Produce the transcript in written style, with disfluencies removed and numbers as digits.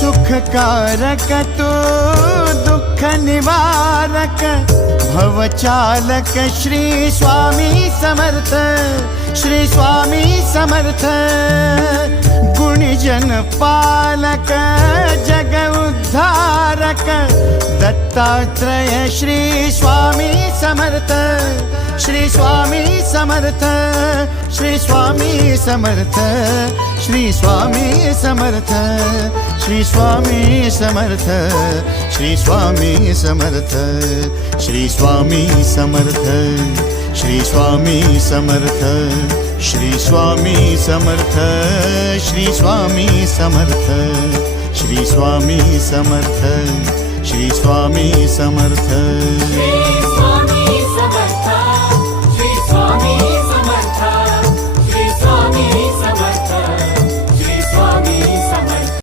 सुखकारक तू दुःख निवारक भवचालक श्री स्वामी समर्थ, श्री स्वामी समर्थ। गुणीजन पालक जग उद्धारक दत्तात्रेय श्री स्वामी समर्थ, श्री स्वामी समर्थ, श्री स्वामी समर्थ, श्री स्वामी समर्थ, श्री स्वामी समर्थ, श्री स्वामी समर्थ, श्री स्वामी समर्थ, श्री स्वामी समर्थ, श्री स्वामी समर्थ, श्री स्वामी समर्थ, श्री स्वामी समर्थ, श्री स्वामी समर्थ।